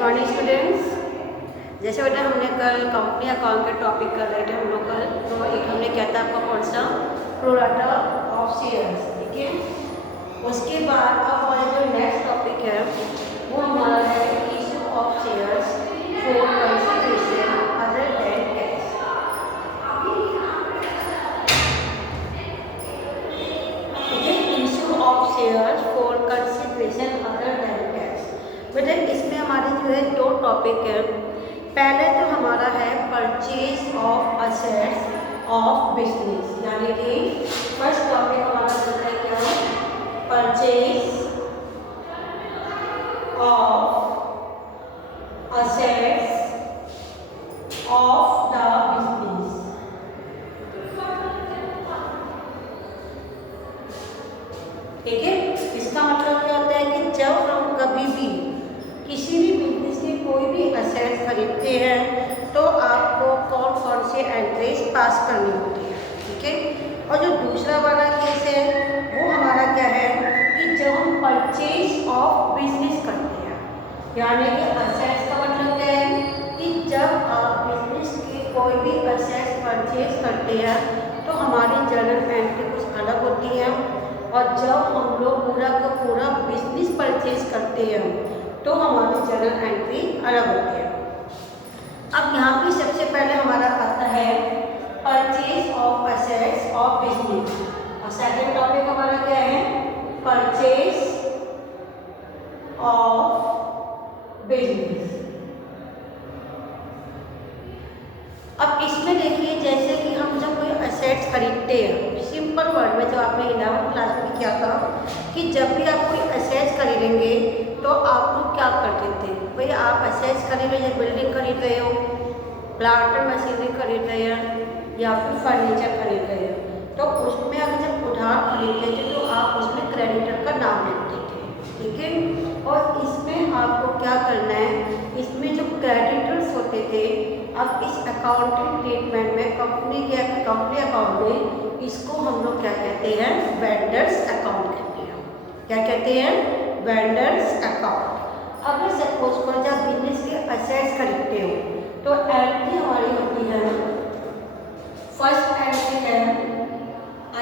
Morning students. जैसे बेटा हमने कल कंपनी अकाउंट के टॉपिक कर रहे थे हम लोग कल, तो एक हमने क्या था आपका कौन सा प्रो राटा ऑफ शेयर्स, ठीक है। उसके बाद अब हमारा जो नेक्स्ट टॉपिक है वो हमारा है issue of shares for consideration other than cash. ठीक है, issue of shares for consideration other than cash. बेटा इसमें हमारे जो है दो टॉपिक है। पहले तो हमारा है purchase of assets of business, यानी कि फर्स्ट टॉपिक हमारा चलता है क्या है, purchase of assets of the business. ठीक है, इसका मतलब क्या होता है कि जब हम कभी भी किसी भी बिजनेस के कोई भी असेट्स खरीदते हैं तो आपको कौन कौन से एंट्रीज पास करनी होती है, ठीक है। और जो दूसरा वाला केस है वो हमारा क्या है कि जब हम परचेज ऑफ बिजनेस करते हैं, यानी कि असेट्स का मतलब क्या है कि जब आप बिजनेस के कोई भी असेट्स परचेज करते हैं तो हमारी जर्नल एंट्री कुछ अलग होती है, और जब हम लोग पूरा का पूरा बिजनेस परचेज करते हैं तो हमारी जर्नल एंट्री अलग होती है। अब यहाँ पे सबसे पहले हमारा आता है purchase of assets of business, और सेकंड टॉपिक हमारा क्या है, परचेज ऑफ बिजनेस। अब इसमें देखिए जैसे कि हम जब कोई असेट्स खरीदते हैं, सिंपल वर्ड में जो आपने 11वीं क्लास में किया था कि जब भी आप कोई असेट्स खरीदेंगे तो आप लोग क्या करते थे, भाई आप असेट्स खरीद रहे हैं, बिल्डिंग खरीद रहे हो, प्लांट एंड मशीनरी खरीद रहे हैं या फिर फर्नीचर खरीद रहे हैं, तो उसमें अगर जब उधार खरीदते थे तो आप उसमें क्रेडिटर का नाम लिखते थे, ठीक है। और इसमें आपको क्या करना है, इसमें जो क्रेडिटर्स होते थे, अब इस अकाउंटिंग ट्रीटमेंट में कंपनी अकाउंट में इसको हम लोग क्या कहते हैं, वेंडर्स अकाउंट कहते हैं। क्या कहते हैं, वेंडर्स अकाउंट। अगर सपोज करो जब बिजनेस के असेट्स खरीदते हो तो एंट्री हमारी होती है, फर्स्ट एंट्री है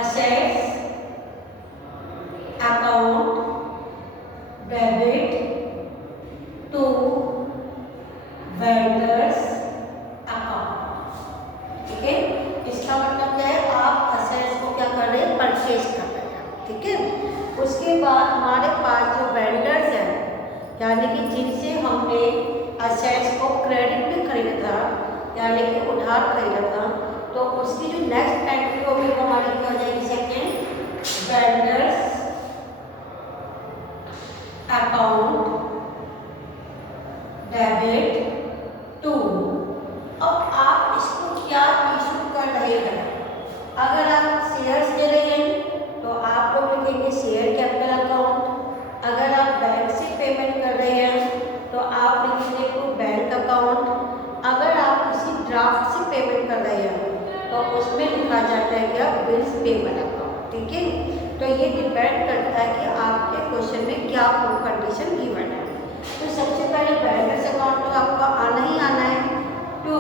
assets account debit to vendors account, ठीक है। इसका मतलब क्या है, आप असेट्स को क्या कर रहे हैं, परचेज कर रहे हैं, ठीक है। उसके बाद हमारे पास जो वेंडर्स हैं, यानी कि जिनसे हमने असेट्स को क्रेडिट में खरीदा था, यानी कि उधार खरीदा था, तो उसकी जो नेक्स्ट एंट्री होगी वो हमारी क्या हो जाएगी, second vendors account debit to. अब आप इसको क्या इशू कर रहे हैं, अगर आप शेयर्स दे रहे हैं तो आप लोग लिखेंगे शेयर कैपिटल अकाउंट, अगर आप बैंक से पेमेंट कर रहे हैं तो आप लिखेंगे टू बैंक अकाउंट, अगर आप किसी ड्राफ्ट से पेमेंट कर रहे हैं तो उसमें लिखा जाता है क्या, बिल्स पेमेंट अकाउंट, ठीक है। तो ये डिपेंड करता है कि आपके क्वेश्चन में क्या कंडीशन गिवन है। तो सबसे पहले वेंडर्स अकाउंट तो आपका आना ही आना है, to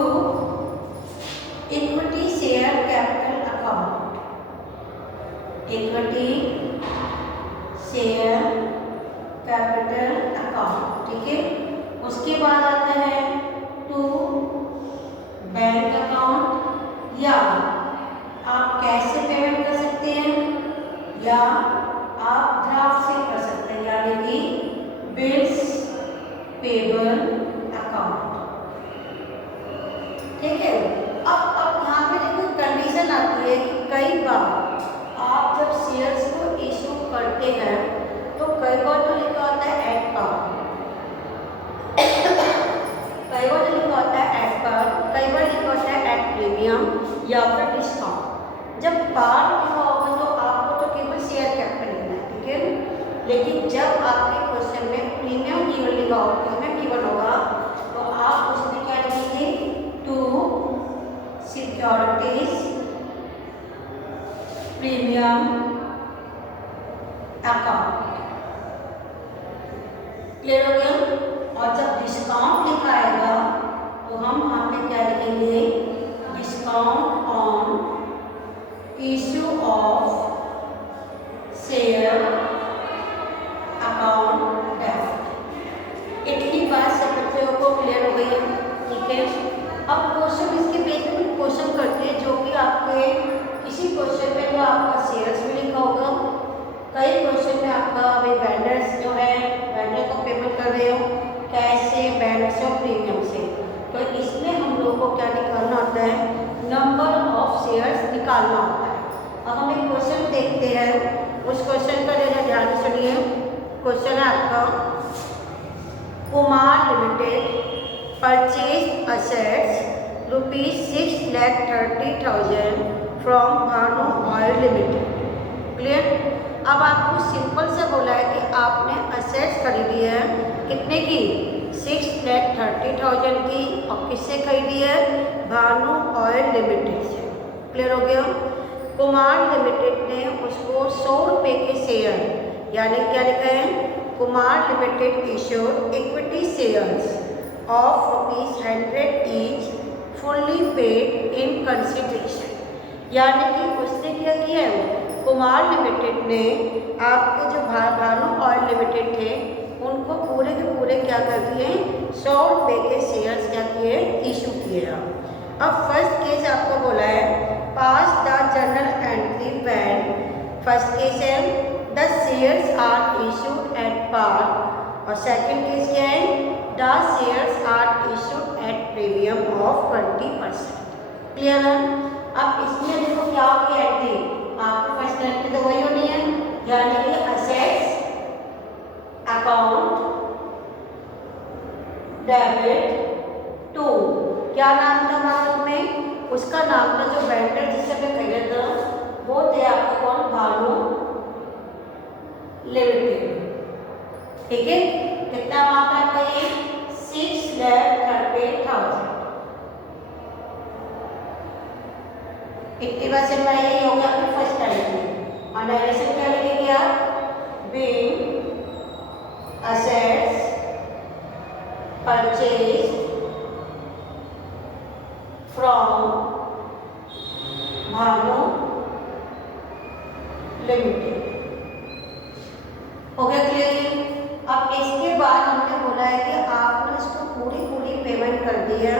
equity share capital account, equity share capital account, ठीक है। उसके बाद आता है टू बैंक अकाउंट, या आप कैश से पेमेंट कर सकते हैं या आप ड्राफ्ट से कर सकते हैं, यानी कि बिल्स पेबल अकाउंट, ठीक है। अब यहाँ पे देखो कंडीशन आती है कि कई बार आप जब शेयर्स को इशू करते हैं तो कई बार तो लिखा होता है एट पार, कई बार लिखा होता है एट पार, कई बार लिखा होता है एट प्रीमियम या फिर डिस्काउंट। जब पार लिखा होगा तो आपको तो केवल शेयर कैपिटल लिखना है, ठीक है। लेकिन जब आपके क्वेश्चन में प्रीमियम गिवन लिखा होगा, प्रीमियम गिवन होगा तो आप उसमें क्या लिखेंगे, to securities premium account, clear हो गया। और जब डिस्काउंट लिखा आएगा तो हम वहाँ पे क्या लिखेंगे, discount on issue of share account debit. इतनी बात सब बच्चों को क्लियर हो गई है, ठीक है। अब क्वेश्चन इसके बेस पे क्वेश्चन करते हैं, जो कि आपके किसी क्वेश्चन में तो आपका सेल्स में लिखा होगा, कई क्वेश्चन में आपका अभी वेंडर्स जो है वेंडर को पेमेंट कर रहे हो कैश से, बैंक से और प्रीमियम से। तो इसमें हम लोग को क्या निकालना होता है, नंबर ऑफ शेयर्स निकालना होता है। अब हम एक क्वेश्चन देखते हैं, उस क्वेश्चन का जरा ध्यान से सुनिए। क्वेश्चन है आपका, Kumar limited purchase assets ₹6,30,000 from Bhanu oil limited. Clear. अब आपको सिंपल से बोला है कि आपने असेट्स खरीदी है, कितने की, 6,30,000 की, और किससे खरीदी है, भानु ऑयल लिमिटेड से। क्लियर हो गया। कुमार लिमिटेड ने उसको 100 रुपये के शेयर, यानी क्या लिखा है, Kumar limited issued equity shares of ₹100 each fully paid in consideration. यानी कि उसने क्या किया है, कुमार लिमिटेड ने आपके जो भानु ऑयल लिमिटेड थे उनको पूरे के पूरे क्या कर दिए, 100 रुपये के शेयर्स क्या किए, इशू किए। अब फर्स्ट केस आपको बोला है, pass the journal entry when. First case है the shares are issued at par, और सेकंड केस क्या है, the shares are issued at premium of 20%। Clear है। अब इसमें देखो क्या होगी एंट्री, आपको फर्स्ट एंट्री तो वही होनी है, यानी कि असेट्स अकाउंट डेबिट टू, क्या नाम था मालूम में, उसका नाम था जो वेंडर जिससे मैं खरीदा था वो थे आपका कौन, भानु लिमिटेड। ठीक है। कितना अमाउंट आपका ये, 6,30,000। इतनी बार से मैं यही हो गया अपनी फर्स्ट एंट्री। और डायरेक्शन क्या लिखेंगे आप, being assets purchased from Bhanu limited. हो गया क्लियर। अब इसके बाद हमने बोला है कि आपने इसको पूरी पेमेंट कर दी है।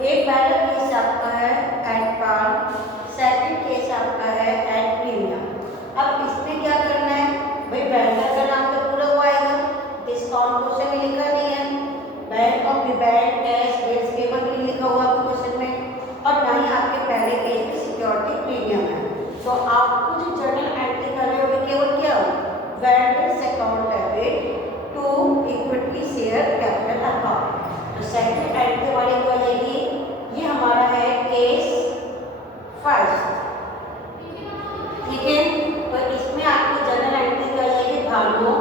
एक पहला केस आपका है एट पार, सेकंड केस आपका है एट प्रीमियम। अब इसमें क्या करना है भाई, वेंडर का नाम तो पूरा हुआ आएगा, डिस्काउंट क्वेश्चन में लिखा नहीं है, bank of the bank cash bills paper नहीं लिखा हुआ आपके क्वेश्चन में, और ना ही आपके पहले पेज में सिक्योरिटी प्रीमियम है। तो आपको जो जर्नल एंट्री करनी होगी केवल क्या, vendors account debit to equity share capital account. तो सेकंड एंट्री हमारी क्या हो जाएगी, ये हमारा है केस फर्स्ट। ठीक है। तो इसमें आपकी जर्नल एंट्री क्या हो जाएगी, Bhanu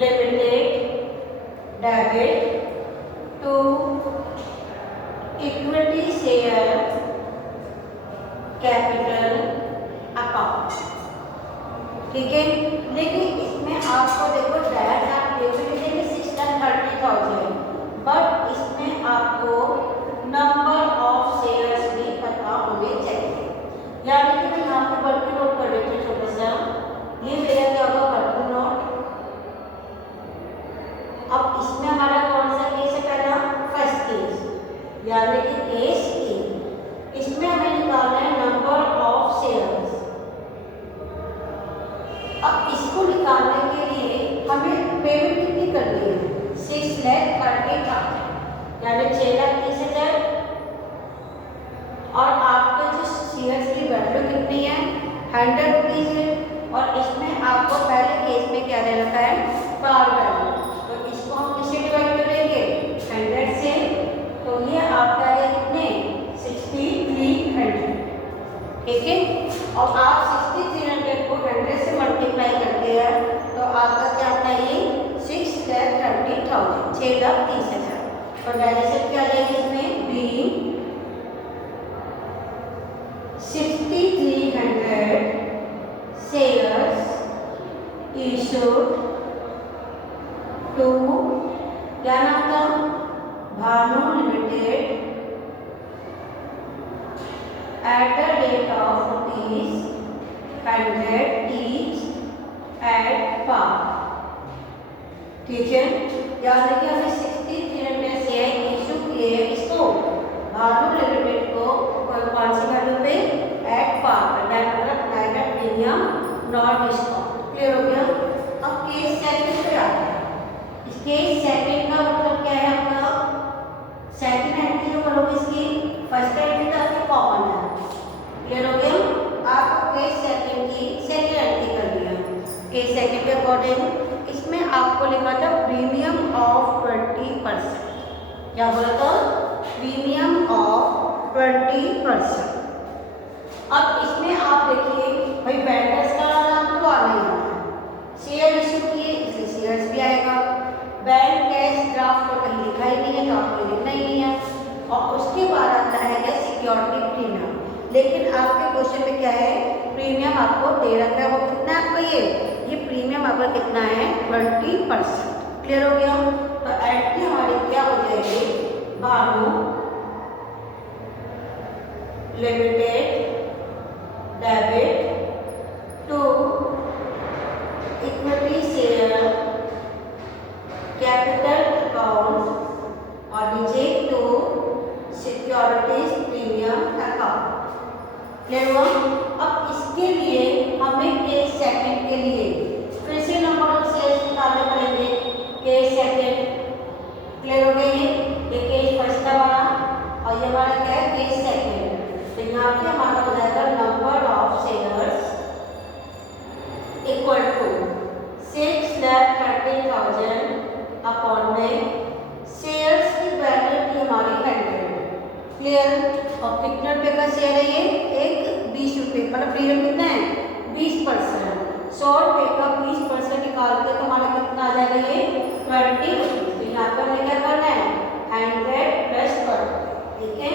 limited debit to equity share capital account. ठीक है। लेकिन इसमें आपको देखो डायरेक्ट आप डेबिट देंगे 6,30,000, बट इसमें आपको नंबर ऑफ शेयर्स भी पता होने चाहिए। यानी कि मैं यहाँ पे बल्कि नोट कर देती हूँ छोटा सा, ये मेरा क्या होगा, बल्कि नोट। अब इसमें हमारा कौन सा केस है, पहला फर्स्ट केस, यानी कि केस ए। इसमें हमें निकालना है नंबर ऑफ शेयर्स। अब इसको निकालने के लिए हमें पेमेंट कितनी करनी है, 6,30,000, यानी 6,30,000। और आपके जो शेयर्स की वैल्यू कितनी है, 100 रुपीज़ है। और इसमें आपको पहले केस में क्या दे रखा है, पार वैल्यू। तो इसको हम किससे डिवाइड करेंगे, 100 से। तो ये आपका है कितने, 6,300। ठीक है। और आप 6,300 को 100 से मल्टीप्लाई करते हैं तो आपका क्या आता है, ये 6,30,000, 6,30,000। और डायरेक्शन क्या आ जाएगी इसमें, बी 6,300 शेयर्स issued to क्या नाम था? Bhanu limited at the rate of ₹100 each at par। ठीक है, यानी कि हमने 63 शेयर इशू किए इसको भानु लिमिटेड को कौन सी वैल्यू पे? एट पार, मतलब night premium not discount. Clear हो गया? अब केस सेकंड पे आते हैं। इस केस सेकंड का मतलब क्या है आपका? सेकंड एंट्री जो करोगे इसकी फर्स्ट एंट्री तो आपकी कॉमन है। क्लियर हो गया? आपको केस सेकंड की सेकंड एंट्री कर लिया। केस सेकंड के अकॉर्डिंग इसमें आपको लिखा था प्रीमियम ऑफ 20%। क्या बोला था? Premium of 20%। अब इसमें आप देखिए भाई वेंडर्स का नाम तो आना ही आना है, शेयर इशू किए इसलिए शेयर्स भी आएगा। बैंक कैश ड्राफ्ट तो कहीं लिखा ही नहीं है तो आपको लिखना ही नहीं है। और उसके बाद आता है सिक्योरिटी प्रीमियम। लेकिन आपके क्वेश्चन में क्या है? प्रीमियम आपको दे रखा है, वो कितना है आपका? ये प्रीमियम आपका कितना है? 20%। क्लियर हो गया? तो एंट्री हमारी क्या हो जाएगी? Bhanu limited debit to equity share capital account और नीचे to securities premium account. Clear हुआ? अब इसके लिए हमें केस सेकंड के लिए फिर से नंबर ऑफ शेयर्स निकालने पड़ेंगे। केस सेकंड क्लियर हो गया? ये केस फर्स्ट था हमारा और ये हमारा क्या है? Case second. तो यहाँ पे हमारा हो जाएगा number of shares equal to 6,30,000 upon में शेयर्स की वैल्यू थी हमारी 100। क्लियर? और कितने रुपए का शेयर है ये? एक 20 रुपये, मतलब प्रीमियम कितना है? 20%। 100 रुपये का 20% निकालते तो हमारा कितना आ जाएगा? ये 20 रुपये। तो यहाँ पर हमें क्या करना है? 100 प्लस 20। ठीक है,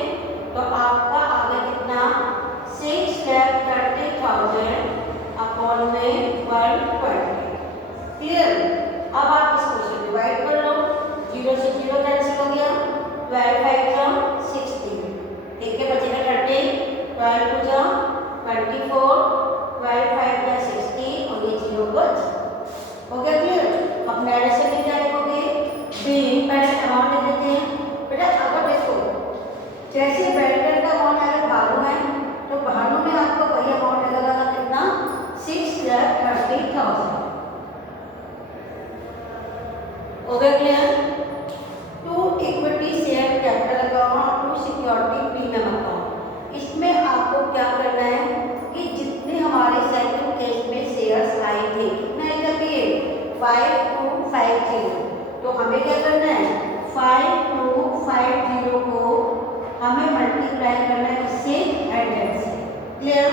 तो आपका आ गया कितना? 6,30,000 अपॉन में 120। क्लियर? अब आप इसको से डिवाइड कर लो, 0 से 0 कैंसिल हो गया, 12 5 जा 16। ठीक है, बचेगा 30, 12 2 जा 24, 12 5 जा 60 और ये 0 बच हो गया। क्लियर? अब मेडिसिन में क्या लिखोगे? बी पहले अमाउंट लिख देते हैं बेटा। अगर देखो जैसे वेंडर का अमाउंट अगर भानु है तो भानु में आपको वही अमाउंट लगेगा कितना? 6,30,000। हो गया? Clear? To equity share capital account, to security premium account. इसमें आपको क्या करना है कि जितने हमारे सेकंड केस में शेयर्स आए थे कितना निकल गए? 5250। तो हमें क्या करना है? 5250 को हमें मल्टीप्लाई करना है इससे 100 से। क्लियर?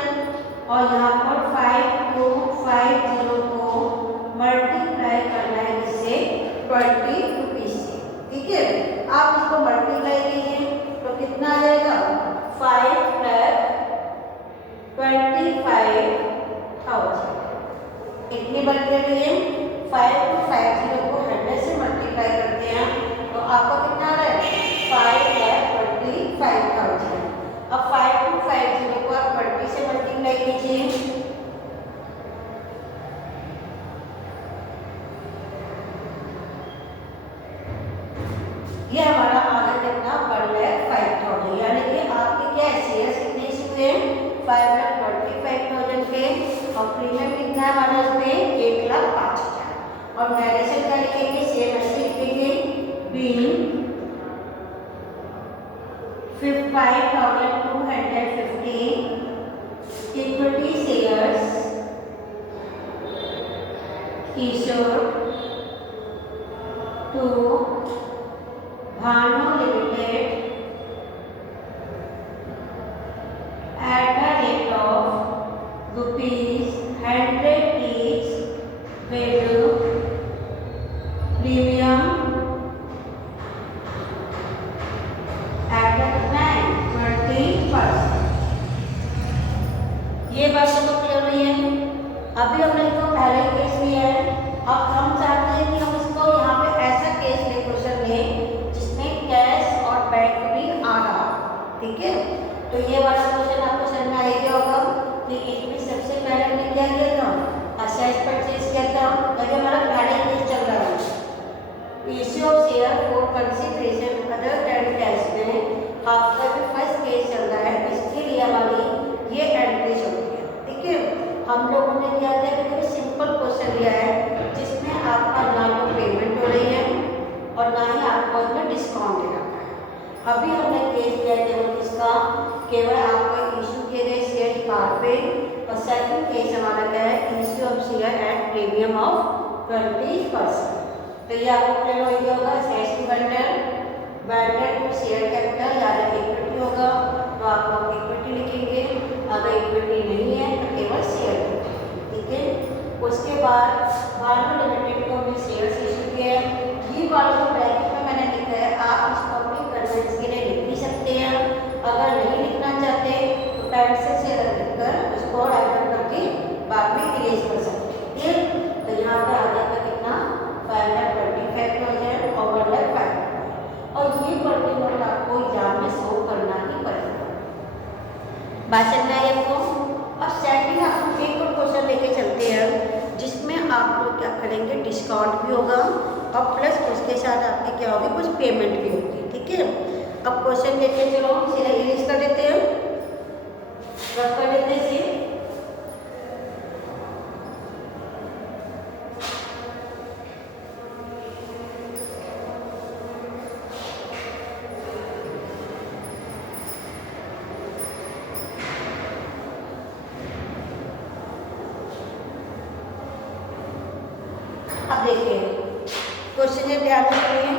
और यहाँ पर 5250 को मल्टीप्लाई करना है इससे 20 रुपीज से। ठीक है, आप इसको मल्टीप्लाई कीजिए तो कितना आ जाएगा? 5,25,000। कितनी बनती है? 5250 को 100 से मल्टीप्लाई करते हैं तो आपका कितना आ रहा है? 5,25,000। अब 5250 को आप 20 से मल्टीप्लाई कीजिए, ये हमारा आगे कितना? 1,05,000। यानी कि आपके क्या शेयर्स कितने हुए? 5,25,000 के। और प्रीमियम कितना है हमारा उसमें? 1,05,000। और वैल्यूएशन क्या लिखेंगे? सेम ऐसे लिखेंगे, being 5,250 equity shares issued to Bhanu Limited at the rate of ₹100 each with premium at the 20%। ये बात तो क्लियर हुई है। अभी हमने इसको पहले केस लिया है, अब हम चाहते हैं कि हम इसको यहाँ पे ऐसा केस ले क्वेश्चन में डिस्काउंट दे रखा है। अभी हमने केस किया केवल किसका, केवल आपको इशू किए गए शेयर पार पे, और सेकंड केस हमारा क्या है, issue of share at premium of 20%। तो ये आपको क्लियर हो गया होगा। Share to vendor to share capital या इक्विटी होगा तो आप लोग इक्विटी लिखेंगे, अगर इक्विटी नहीं है तो केवल शेयर, ठीक है। उसके बाद भानु लिमिटेड को हमने शेयर इशू किया है। ये वाला जो ब्रैकेट में मैंने लिखा है आप इसको अपनी कन्वेंस के लिए लिख भी सकते हैं, अगर नहीं लिखना चाहते तो पेन से लिखकर उसको हाइलाइट करके बाद में इरेज कर सकते हैं। तो यहाँ पे आ जाता कितना 525,000 और 1,05,000, और ये बढ़ती नोट आपको एग्जाम में शो करना ही पड़ेगा। बात चल रहा है आपको। अब सेकंड आप एक और क्वेश्चन लेके चलते हैं जिसमें आप लोग क्या करेंगे, डिस्काउंट भी होगा और प्लस उसके साथ आपकी क्या होगी, कुछ पेमेंट भी होगी, ठीक है। अब क्वेश्चन देखते चलो, इसे इरेज कर देते हैं, रब कर देते हैं इसे। अब देखिए क्वेश्चन ये ध्यान से सुनिए,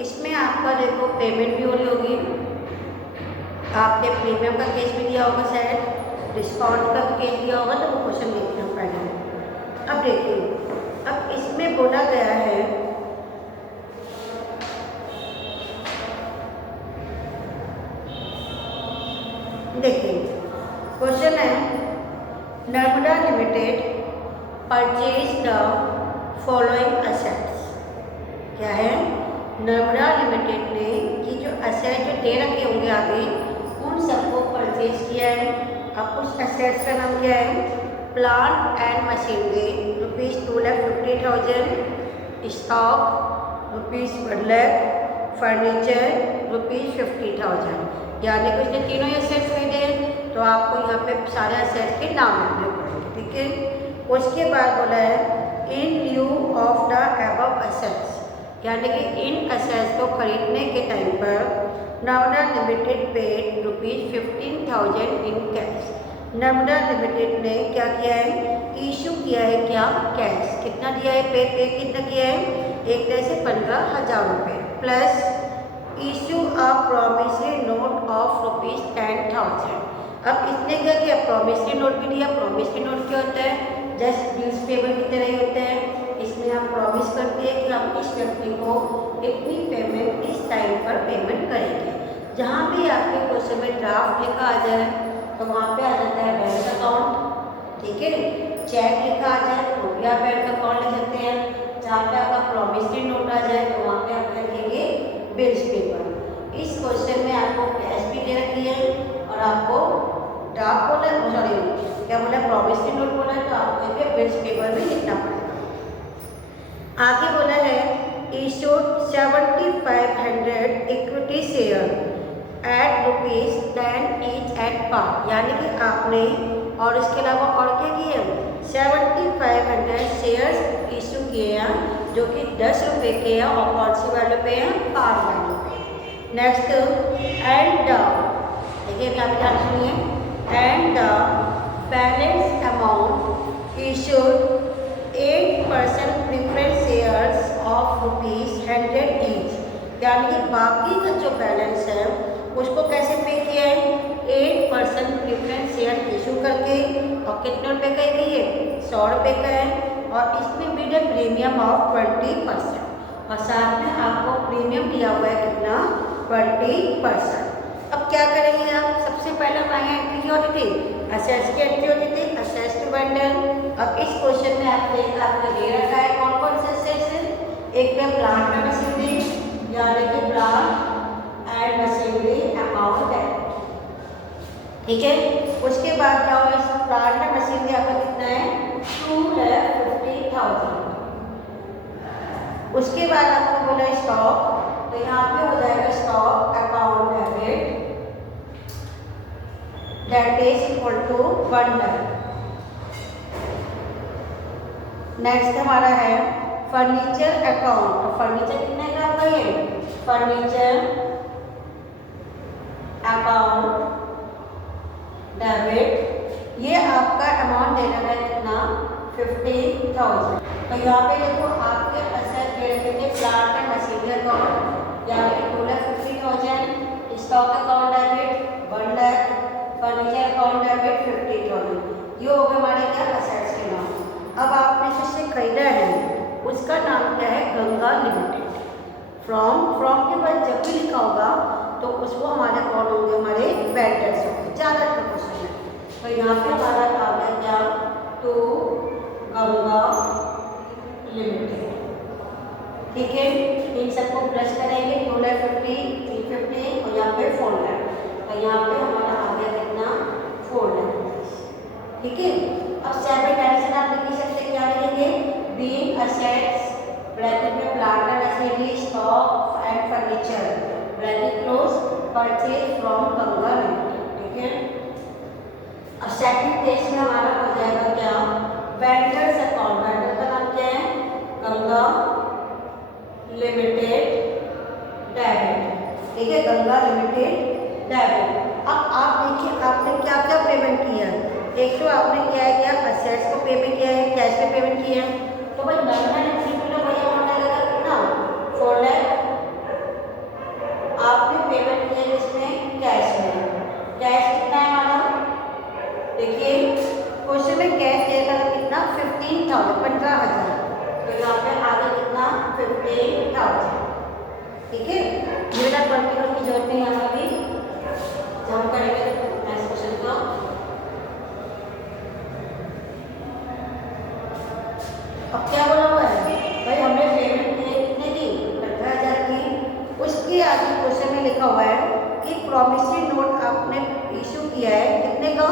इसमें आपका देखो पेमेंट भी हो रही होगी, आपके प्रीमियम का केस भी दिया होगा, शायद डिस्काउंट का केस दिया होगा, तो वो क्वेश्चन देखते हैं पहले। अब देखिए, अब इसमें बोला गया है देखिए क्वेश्चन है Narmada limited purchase the following assets. क्या है, नर्मदा लिमिटेड ने ये जो असेट जो दे रखे होंगे आगे उन सबको परचेज किया है। अब उस असेट्स का नाम क्या है, plant and machinery ₹2,50,000, stock ₹1,00,000, furniture ₹50,000। यानी कि उसने तीनों असेट्स खरीदे, तो आपको यहाँ पे सारे असेट्स के नाम लिखने पड़ेंगे, ठीक है। उसके बाद बोला है in lieu of the above assets, यानी कि इन असेट्स को खरीदने के टाइम पर Narmada limited paid ₹15,000 in cash. Narmada limited ने क्या किया है, इशू किया है क्या, कैश। कितना दिया है, पे कितना किया है, एक तरह से 15,000 रुपये, plus issue a promissory note of ₹10,000। अब इसने क्या किया, प्रॉमिसरी नोट भी दिया। प्रॉमिसरी नोट क्या होता है, जस्ट न्यूज़पेपर की तरह ही होता है। इसमें आप प्रॉमिस करते हैं कि हम इस व्यक्ति को इतनी पेमेंट इस टाइम पर पेमेंट करेंगे। जहाँ भी आपके क्वेश्चन में ड्राफ्ट लिखा आ जाए तो वहाँ पे आ जाता है बैंक अकाउंट, ठीक है। चेक लिखा आ जाए तो भी आप बैंक अकाउंट लिख सकते हैं। जहाँ पे आपका प्रॉमिसरी नोट आ जाए तो वहाँ पे आप लिखेंगे बिल्स पेपर। इस क्वेश्चन में आपको कैश भी दे रखी है और आपको ड्राफ्ट बोला, सॉरी क्या बोला, प्रॉमिसरी नोट बोला, तो आपको इसके बिल्स पेपर में लिखना पड़ेगा। आगे बोला है issued 7,500 equity share at ₹10 each at par, यानी कि आपने और इसके अलावा और क्या किए, 7,500 शेयर्स इशू किए हैं जो कि 10 रुपये के हैं, और कौन सी वैल्यू पे हैं, पार वैल्यू पे। नेक्स्ट एंड देखिए क्या ध्यान सुनिए, and the balance amount issued 8% preference shares of ₹100 each, यानी कि बाकी का जो बैलेंस है उसको कैसे पे किया है, 8% प्रेफरेंस शेयर इशू करके, और कितने रुपए का है ये, 100 रुपये का है, और इसमें भी है प्रीमियम ऑफ 20%, और साथ में आपको प्रीमियम दिया हुआ है कितना, 20%। अब क्या करेंगे आप, सबसे पहले हमारी एंट्री क्या होती थी, असेट्स की एंट्री होती थी, असेट्स टू वेंडर। अब इस क्वेश्चन में आपको दे रखा है कौन कौन से असेट्स हैं, एक है प्लांट एंड मशीनरी, यानी कि प्लांट एंड मशीनरी अमाउंट है, ठीक है। उसके बाद क्या होगा, इस प्लांट एंड मशीनरी आपका कितना है, 2,50,000। उसके बाद आपको बोला स्टॉक, तो यहाँ पे हो जाएगा stock account debit that is equal to 1 lakh। Next हमारा है फर्नीचर अकाउंट, तो फर्नीचर कितने का आपका ये फर्नीचर अकाउंट डेबिट, ये आपका अमाउंट देना है कितना 50,000। तो यहाँ पे देखो आपके असेट दे रखे थे प्लांट एंड मशीनरी अकाउंट यानी कि 2,50,000, stock account debit 1 lakh, furniture account debit 50,000। ये हो गए हमारे क्या असेट्स के नाम। अब आपने जिससे खरीदा है उसका नाम क्या है, गंगा लिमिटेड। फ्रॉम के बाद जब भी लिखा होगा तो उसको हमारे कौन होंगे, हमारे वेंडर्स होंगे। ज़्यादा क्वेश्चन है तो यहाँ पे हमारा नाम है क्या, टू गंगा लिमिटेड। ठीक है, इन सबको प्लस करेंगे 2,50,000, 350 और यहाँ पे 4 लाख। तो यहाँ पे हमारा आ गया कितना 4 लाख। ठीक है, अब सेपरेट एडिशन आप लिख सकते क्या लिखेंगे, बीइंग असेट्स ब्रैकेट में plant and machinery stock and furniture bracket close purchase from Ganga limited. ठीक है, अब सेकंड पेज में हमारा हो जाएगा क्या, वेंडर्स अकाउंट। वेंडर का नाम क्या है, गंगा लिमिटेड डेबिट। ठीक है, गंगा लिमिटेड डेबिट। अब आप देखिए आपने क्या क्या पेमेंट किया है। एक तो आपने क्या है, क्या असेट्स को पेमेंट किया है, कैश में पेमेंट किया है। तो भाई नॉमिनल इंक्रीमेंट वही अमाउंट आएगा कितना 4 लाख। आपने पेमेंट किया जिसमें कैश में, कैश कितना है हमारा, देखिए क्वेश्चन में कैश देगा कितना 15,000, 15,000। तो यहाँ पे आगे कितना 15,000। ठीक है, मेरा पर्टिकुलर की जरूरत नहीं यहाँ भी, जब हम करेंगे नेक्स्ट क्वेश्चन को। अब क्या बोला हुआ है भाई, हमने पेमेंट कितने की 15,000 की। उसके आगे क्वेश्चन में लिखा हुआ है कि प्रॉमिसरी नोट आपने इशू किया है कितने का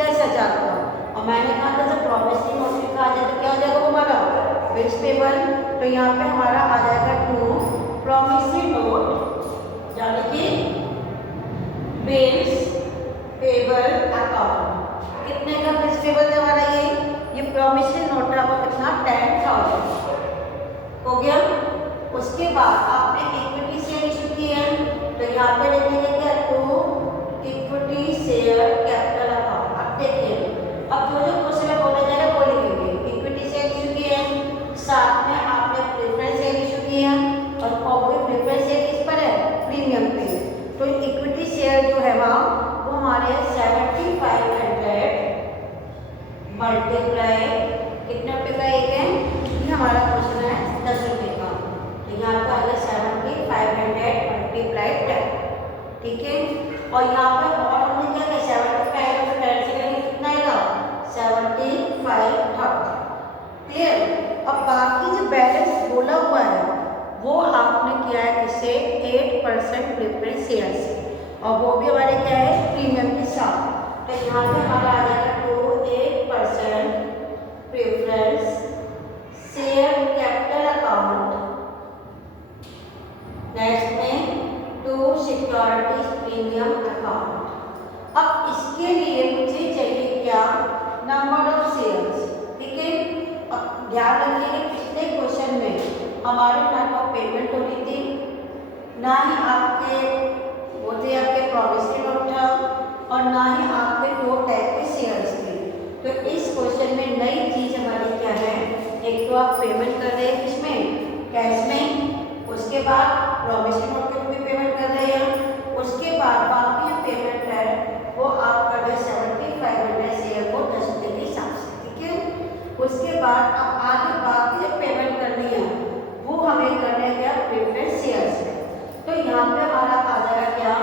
10,000 का। और मैंने कहा था जब प्रॉमिसरी नोट लिखा आ जाए तो क्या हो जाएगा वो हमारा बिल्स पेबल। तो यहाँ पे हमारा आ जाएगा टू प्रॉमिसरी नोट यानी कि बिल्स पेबल अकाउंट। कितने का बिल्स पेबल है हमारा, ये प्रॉमिसरी नोट है आपको कितना 10,000 हो गया। उसके बाद आपने इक्विटी शेयर इशू किए हैं तो यहाँ पे लिखेंगे क्या, to equity share capital account. अब देखिए अब जो क्वेश्चन में बोला जाएगा वो लिखेंगे, इक्विटी शेयर इशू किए हैं, साथ में आपने प्रेफरेंस शेयर इशू किए हैं और वो प्रेफरेंस शेयर किस पर है, प्रीमियम पे। तो इक्विटी शेयर जो है वहाँ वो हमारे 7,500 मल्टीप्लाई कितने रुपये का एक है, ये हमारा क्वेश्चन है 10 रुपये का। तो यहाँ पर आएगा 7,500 मल्टीप्लाई 10। ठीक है, और यहाँ पे और हमने क्या किया 75 रुपये कैंसिल करेंगे कितना आएगा 75,000। क्लियर। अब बाकी जो बैलेंस बोला हुआ है वो आपने किया है किससे, 8% प्रेफरेंस शेयर से, और वो भी हमारे क्या है प्रीमियम के साथ। तो यहाँ पे हमारा आ जाएगा 8% preference share capital account, next में 2 सिक्योरिटीज प्रीमियम अकाउंट। अब इसके लिए मुझे चाहिए क्या, नंबर ऑफ शेयर्स। ठीक है, अब ध्यान रखिए कि पिछले क्वेश्चन में हमारे ना तो पेमेंट हो रही थी ना ही आपके वो थे आपके प्रॉमिसरी नोट था और ना ही आपके 2 टाइप के शेयर्स थे। तो इस क्वेश्चन में नई चीज हमारी क्या है, एक तो आप पेमेंट कर रहे हैं किसमें, कैश में, उसके बाद प्रॉमिसरी नोट के भी पेमेंट कर रहे हैं, उसके बाद बाकी पेमेंट है वो आप कर रहे हैं 7,500 शेयर को 10 रुपये के हिसाब से। ठीक है, उसके बाद अब आगे बाकी जो पेमेंट करनी है वो हमें करना है क्या, प्रेफरेंस शेयर्स में। तो यहाँ पे हमारा आ जाएगा क्या,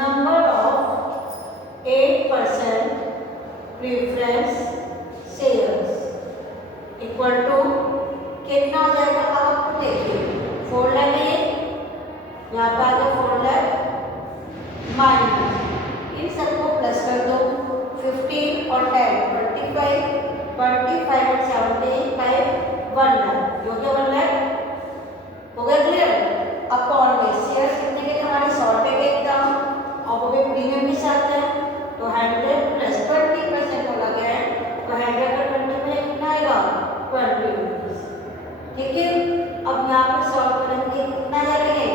number of 8% preference shares equal to कितना हो जाएगा, अब आपको देखिए 4 लाख है, यहाँ पर आ गया 4 लाख माइनस इन सबको प्लस कर दो 15 और 10 25 25 और 75 1 लाख, जो कि 1 लाख हो गया। क्लियर। अपॉन में शेयर कितने के हमारे 100 रुपये के एकदम, और वो भी प्रीमियम के साथ है तो 100 प्लस 20% बोला गया है तो 100 का 20 में कितना आएगा 20 रुपीज। ठीक है, अब यहाँ पर सॉल्व करेंगे कितना जाएंगे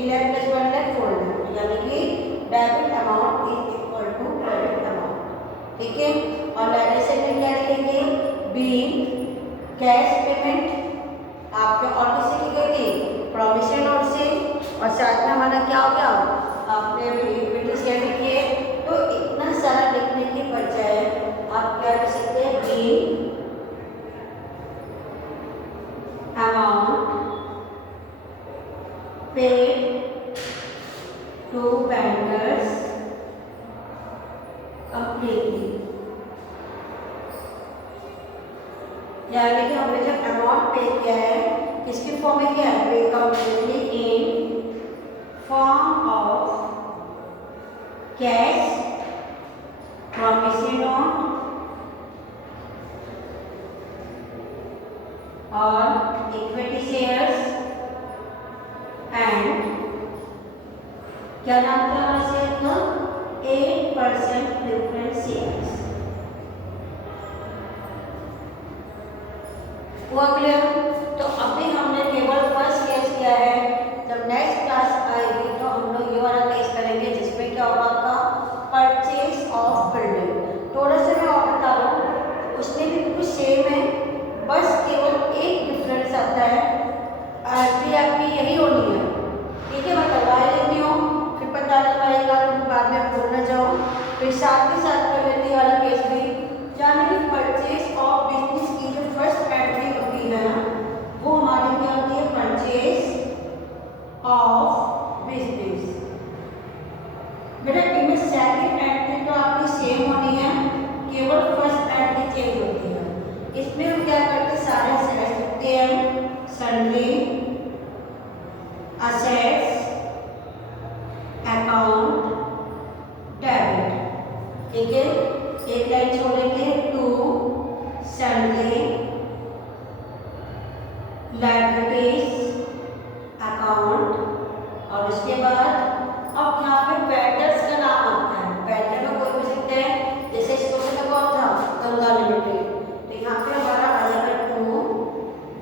3 लाख प्लस 1 लाख 4 लाख, यानी कि debit amount is equal to credit amount. ठीक है, और लेटर साइड में क्या लिखेंगे, बीइंग कैश पेमेंट आपने और किससे की गई थी, प्रोमिसरी नोट से, और साथ में हमारा क्या हो गया, आपने अभी इक्विटी शेयर लिखी है। तो इतना सारा लिखने के बजाय आप क्या कर सकते हैं, being amount paid to bankers completely, यानी कि हमने जब अमाउंट पे किया है किसके फॉर्म में किया है, पे completely in form of cash, promissory note और इक्विटी शेयर्स एंड क्या नाम था शेयर का, 8% प्रेफरेंस शेयर्स। हुआ क्लियर? तो अभी हमने केवल फर्स्ट केस किया है, जब नेक्स्ट क्लास आएगी तो हम लोग ये वाला केस करेंगे जिसमें क्या होगा आपका परचेज ऑफ बिल्डिंग। थोड़ा सा मैं और बता रहा हूँ, उसमें भी कुछ सेम है, बस केवल एक डिफरेंस आता है, एंट्री आपकी यही होनी है। ठीक है, मैं करवा लेती हूँ, फिर पता चलेगा तुम बाद में भूल न जाओ, फिर साथ के साथ कर लेती वाला केस भी, यानी कि परचेज ऑफ बिजनेस की जो फर्स्ट एंट्री होती है वो हमारी क्या होती है, परचेज ऑफ बिजनेस। बेटा इनमें सेकंड एंट्री तो आपकी सेम होनी है, केवल फर्स्ट एंट्री चेंज होती है। इसमें हम क्या करते हैं, सारे असेट्स लिखते हैं, सन्ड्री असेट्स अकाउंट डेबिट। ठीक है, एक लाइन छोड़ेंगे, टू सन्ड्री लायबिलिटीज अकाउंट, और उसके बाद अब यहाँ पे वेंडर्स का नाम आता है, वेंडर में कोई भी सकते हैं, जैसे इसको से कौन था, गंगा लिमिटेड, तो यहाँ पे हमारा आ जाएगा टू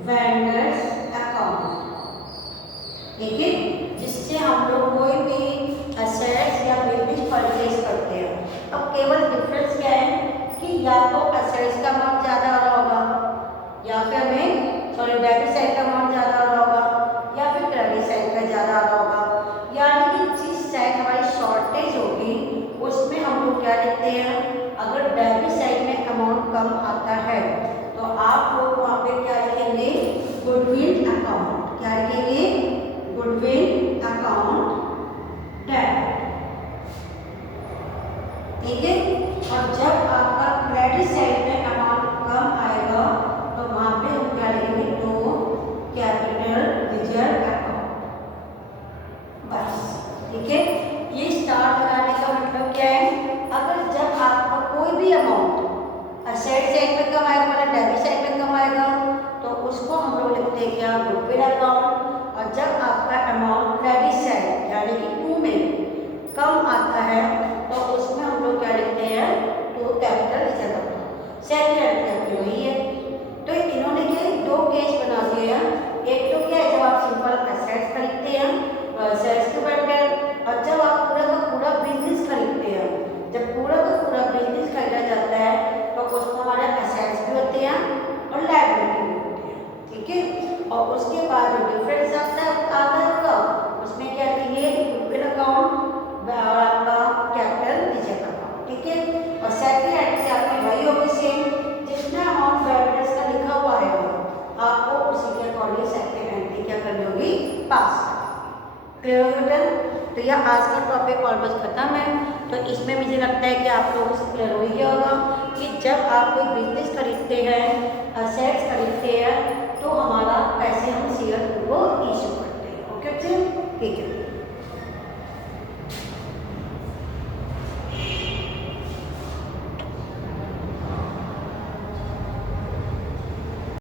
वेंडर्स अकाउंट। ठीक है, जिससे हम लोग कोई भी असेट्स या बिजनेस परचेज करते हैं। अब केवल डिफरेंस क्या है कि या तो असेट्स का अमाउंट ज़्यादा आ रहा होगा, या फिर हमें सॉरी डेबिट साइड का अमाउंट ज़्यादा आ रहा होगा, या फिर क्रेडिट साइड का ज़्यादा आ रहा होगा, यानी कि जिस साइड हमारी शॉर्टेज होगी उसमें हम लोग क्या लिखते हैं, अगर डेबिट साइड में अमाउंट कम आता है तो आप लोग वहाँ पे क्या लिखेंगे, गुडविल अकाउंट, क्या लिखेंगे, गुडविल अकाउंट डेबिट। ठीक है, और जब आपका क्रेडिट साइड में अमाउंट कम आएगा तो वहाँ पे हम क्या लिखेंगे, टू कैपिटल रिजर्व अकाउंट, बस। ठीक है, ये स्टार लगाने का मतलब क्या है, अगर जब आपका कोई भी अमाउंट असेट साइड में कम आएगा, मतलब डेबिट साइड में कम आएगा, तो उसको हम लोग लिखते हैं क्या, गुडविल अकाउंट। और जब आपका अमाउंट क्रेडिट साइड यानी कि टू में कम आता है तो उसमें हम लोग क्या लिखते हैं, to capital reserve account. Second entry वही है। तो इन्होंने क्या दो केस बना दिए हैं, एक तो क्या है जब आप सिंपल असेट्स खरीदते हैं तो असेट्स के वेंडर, और जब आप पूरा का पूरा बिजनेस खरीदते हैं, जब पूरा का पूरा बिजनेस खरीदा जाता है तो उसमें हमारे असेट्स भी होते हैं और लायबिलिटी भी होती है। ठीक है, और उसके बाद जो डिफरेंस आता है आपका, उसमें क्या लिखेंगे, गुडविल अकाउंट और आपका कैपिटल रिजर्व अकाउंट। ठीक है, और सेकंड एंट्री आपकी वही होगी सेम, जितना अमाउंट वेंडर्स का लिखा हुआ है आपको उसी के अकॉर्डिंग सेकंड एंट्री क्या करनी होगी, पास। क्लियर हो गया? तो यह आज का टॉपिक ऑलमोस्ट खत्म है। तो इसमें मुझे लगता है कि आप लोगों से क्लियर हो ही गया होगा कि जब आप कोई बिजनेस खरीदते हैं, असेट्स खरीदते हैं, तो हमारा पैसे